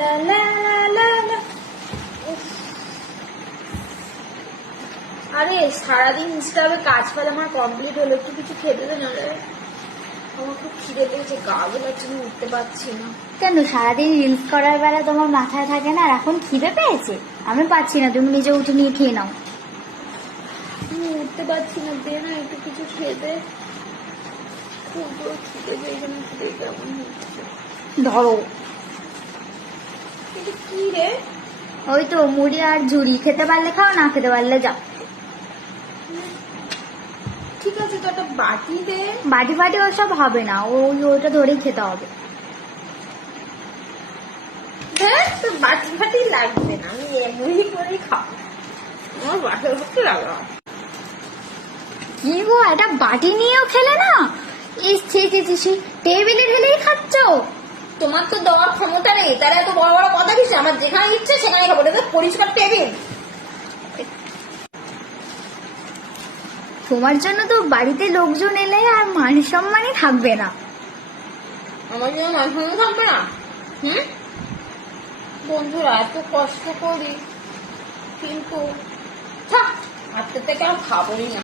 লা লা লা লা। উফ। আরে সারাদিন ইনস্টাগ্রামে কাজ ফেলে আমার কমপ্লিট হলো একটু কিছু খেতে দে আমার খুব খিদে পেয়েছে গা গোলাচ্ছে আমি উঠতে পারছি না। কেন সারাদিন রিলস করার বেলা তোমার মাথায় থাকে না? আর এখন খিদে পেয়েছে? আমি পাচ্ছি না তুমি নিজে উঠে নিয়ে খেয়ে নাও। আমি উঠতে পারছি না দে না একটু কিছু খেতে খুব খিদে পেয়েছে না খিদে কেমন ধরো। এটা কি রে? ওই তো মুড়ি আর ঝুড়ি। খেতে পারলে খাও না খেতে পারলে যাও। ঠিক আছে তো একটা বাটি দে। বাটি ফাটি ওসব হবে না। ওই ওটা ধরেই খেতে হবে। হ্যাঁ তো বাটি ফাটি লাগবে না। আমি এমনি করেই খাব। আমার বাসার করতে লাগা কি গো একটা বাটি নিয়েও খেলে না? ইস ছি ছি ছি ছি। টেবিলে ঢেলেই খাচ্ছ? তোমার তো দেওয়ার ক্ষমতা নেই তাহলে এত বড় বড় কথা দিচ্ছে আমার যেখানে ইচ্ছে সেখানে খাব এটা পরিষ্কার টেবিল তোমার জন্য তো বাড়িতে লোকজন এলে আর মান সম্মানই থাকবে না। আমার জন্য মানুষ থাকবে না? হুম? বন্ধুরা এত কষ্ট করি। কিন্তু থাক আজকে থেকে আর খাবোই না।